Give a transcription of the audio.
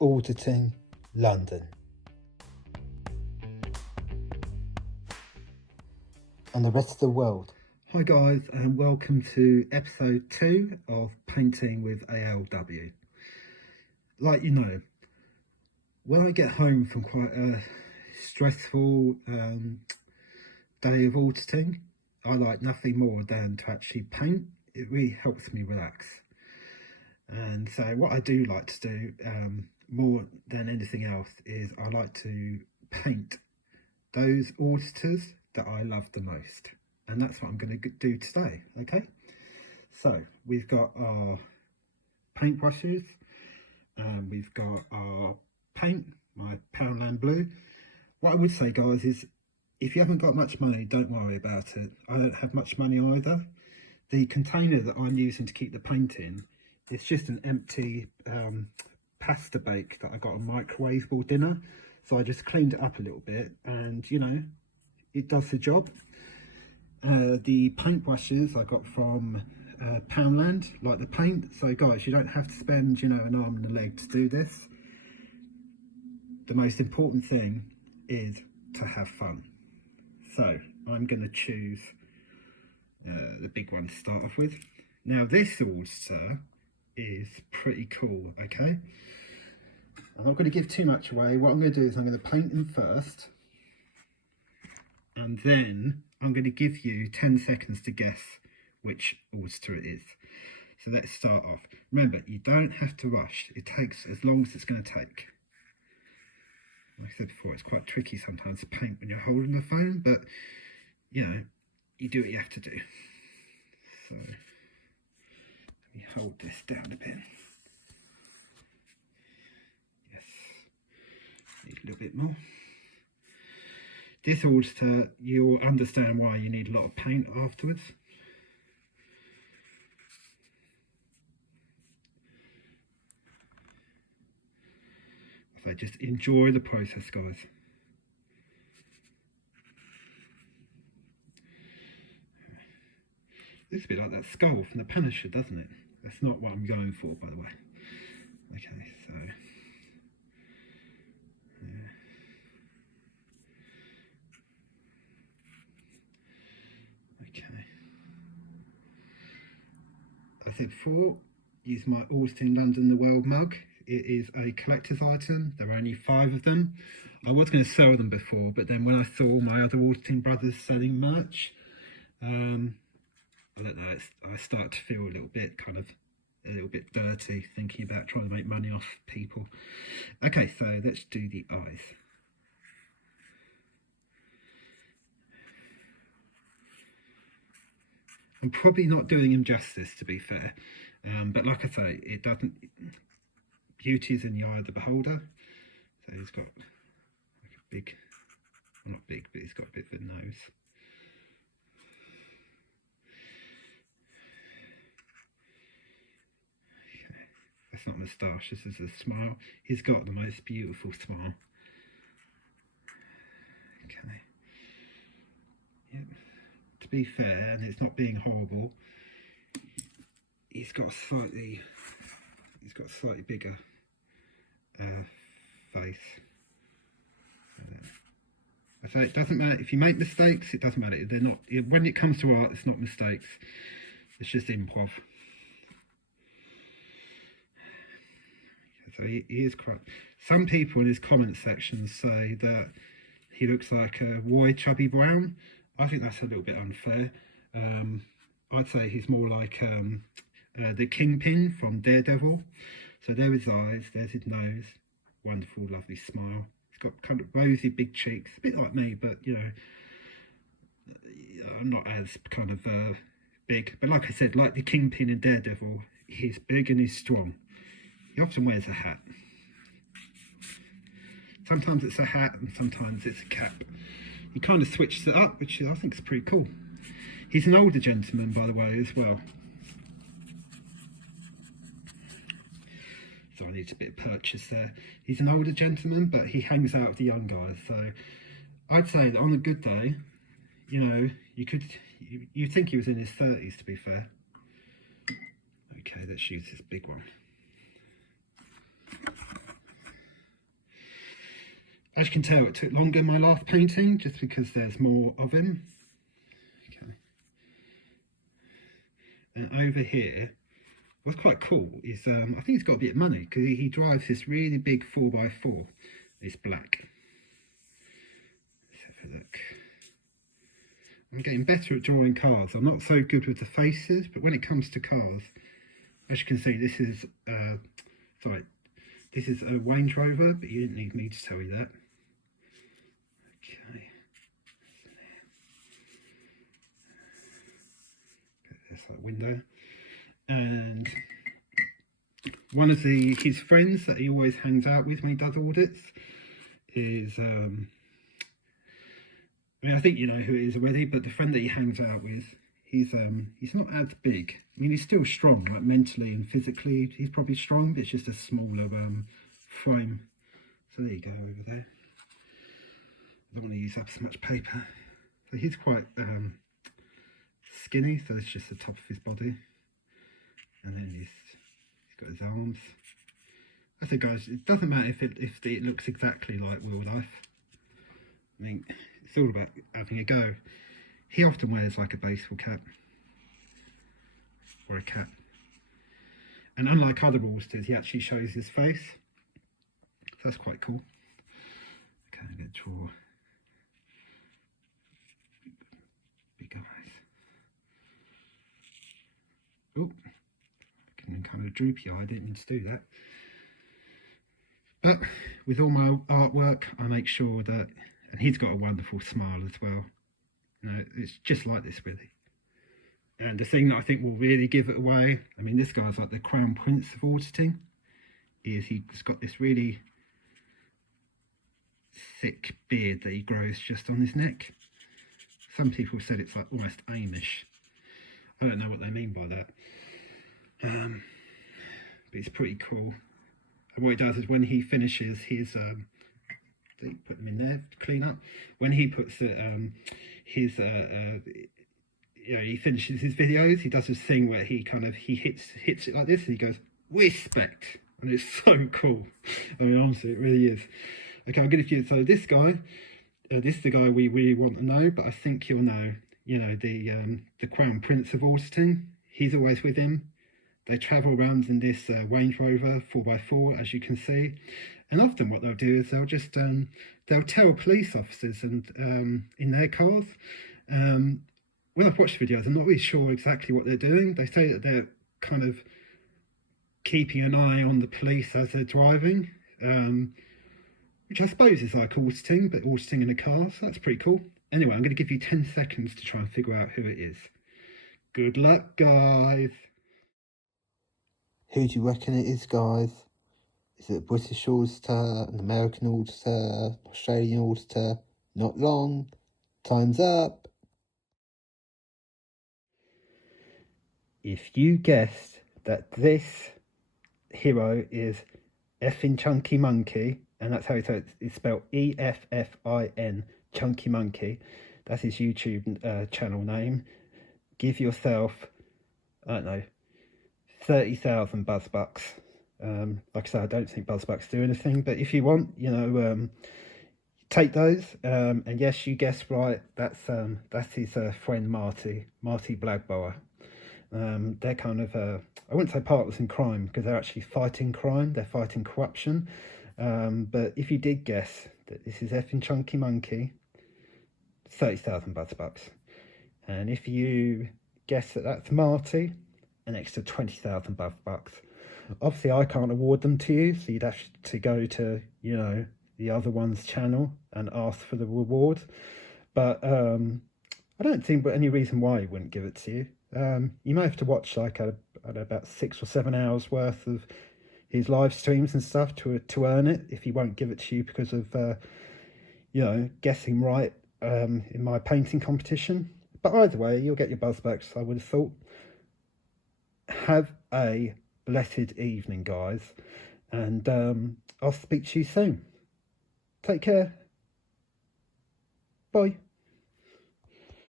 Auditing, London. And the rest of the world. Hi guys, and welcome to episode 2 of Painting with ALW. Like you know, when I get home from quite a stressful day of auditing, I like nothing more than to actually paint. It really helps me relax. And so what I do like to do more than anything else is I like to paint those auditors that I love the most. And that's what I'm going to do today, okay? So we've got our paintbrushes, and we've got our paint, my Poundland Blue. What I would say, guys, is if you haven't got much money, don't worry about it. I don't have much money either. The container that I'm using to keep the paint in, it's just an empty pasta bake that I got on microwavable dinner. So I just cleaned it up a little bit, and you know, it does the job. The paintbrushes I got from Poundland, like the paint. So guys, you don't have to spend, you know, an arm and a leg to do this. The most important thing is to have fun. So I'm going to choose the big one to start off with. Now this auditor is pretty cool, okay? I'm not going to give too much away. What I'm going to do is I'm going to paint them first, and then I'm going to give you 10 seconds to guess which auditor it is. So let's start off. Remember, you don't have to rush. It takes as long as it's going to take. Like I said before, it's quite tricky sometimes to paint when you're holding the phone, but you know, you do what you have to do. So let me hold this down a bit. Yes, need a little bit more. This auditor, you'll understand why you need a lot of paint afterwards. So just enjoy the process, guys. This is a bit like that skull from the Punisher, doesn't it? That's not what I'm going for, by the way. Okay, so yeah. Okay. As I said before, use my Auditing London the World mug. It is a collector's item. There are only 5 of them. I was going to sell them before, but then when I saw my other auditing brothers selling merch, I don't know, I start to feel a little bit dirty thinking about trying to make money off people. Okay, so let's do the eyes. I'm probably not doing him justice, to be fair, but like I say, it doesn't. Beauty is in the eye of the beholder. So he's got like a big, well, not big, but he's got a bit of a nose. Okay. That's not a moustache, this is a smile. He's got the most beautiful smile. Okay. Yep. To be fair, and it's not being horrible, he's got slightly bigger face. I say it doesn't matter if you make mistakes. It doesn't matter. They're not. When it comes to art, it's not mistakes. It's just improv. So he is quite. Some people in his comment section say that he looks like a Roy Chubby Brown. I think that's a little bit unfair. I'd say he's more like the Kingpin from Daredevil. So there are his eyes, there's his nose, wonderful, lovely smile. He's got kind of rosy, big cheeks, a bit like me, but you know, I'm not as kind of big. But like I said, like the Kingpin in Daredevil, he's big and he's strong. He often wears a hat. Sometimes it's a hat and sometimes it's a cap. He kind of switches it up, which I think is pretty cool. He's an older gentleman, by the way, as well. So I need a bit of purchase there. He's an older gentleman, but he hangs out with the young guys. So I'd say that on a good day, you know, you'd think he was in his 30s, to be fair. Okay, let's use this big one. As you can tell, it took longer in my last painting just because there's more of him. Okay. And over here, what's quite cool is I think he's got a bit of money because he drives this really big 4x4. It's black. Let's have a look. I'm getting better at drawing cars. I'm not so good with the faces, but when it comes to cars, as you can see, this is this is a Range Rover, but you didn't need me to tell you that. Okay. There's that window. And one of his friends that he always hangs out with when he does audits is I mean, I think you know who it is already, but the friend that he hangs out with, he's not as big. I mean, he's still strong, like mentally and physically. He's probably strong, but it's just a smaller frame. So there you go over there. I don't want to use up so much paper. So he's quite skinny, so it's just the top of his body. And then he's got his arms. I say, guys, it doesn't matter if it looks exactly like real life. I mean, it's all about having a go. He often wears like a baseball cap or a cap. And unlike other auditors, he actually shows his face. So that's quite cool. Okay, I'm going to draw big eyes. Oh, kind of droopy eye, I didn't mean to do that. But with all my artwork, I make sure that, and he's got a wonderful smile as well. You know, it's just like this really. And the thing that I think will really give it away, I mean, this guy's like the crown prince of auditing, is he's got this really thick beard that he grows just on his neck. Some people said it's like almost Amish. I don't know what they mean by that. But it's pretty cool. And what he does is when he finishes his put them in there to clean up. When he puts it his you know, he finishes his videos, he does this thing where he hits it like this and he goes respect, and it's so cool. I mean, honestly, it really is. Okay, I'm gonna give you, so this guy, this is the guy we really want to know, but I think you'll know, you know, the crown prince of auditing. He's always with him. They travel around in this Range Rover 4x4, as you can see. And often what they'll do is they'll just, they'll tell police officers and in their cars. When I've watched videos, I'm not really sure exactly what they're doing. They say that they're kind of keeping an eye on the police as they're driving, which I suppose is like auditing, but auditing in a car, so that's pretty cool. Anyway, I'm going to give you 10 seconds to try and figure out who it is. Good luck, guys. Who do you reckon it is, guys? Is it a British auditor, an American auditor, Australian auditor? Not long. Time's up. If you guessed that this hero is effing Chunky Monkey, and that's how it's spelled, EFFIN, Chunky Monkey, that's his YouTube channel name, give yourself, I don't know, 30,000 buzzbucks. Like I said, I don't think buzzbucks do anything, but if you want, you know, take those. And yes, you guessed right, that's his friend Marty Blagbauer. They're kind of, I wouldn't say partners in crime, because they're actually fighting crime, they're fighting corruption. But if you did guess that this is effing Chunky Monkey, 30,000 buzzbucks. And if you guess that that's Marty, an extra 20,000 bucks. Obviously, I can't award them to you, so you'd have to go to, you know, the other one's channel and ask for the reward. But I don't see any reason why he wouldn't give it to you. You may have to watch like about 6 or 7 hours worth of his live streams and stuff to earn it, if he won't give it to you because of you know, guessing right in my painting competition. But either way, you'll get your buzzbucks, I would have thought. Have a blessed evening, guys, and I'll speak to you soon. Take care. Bye.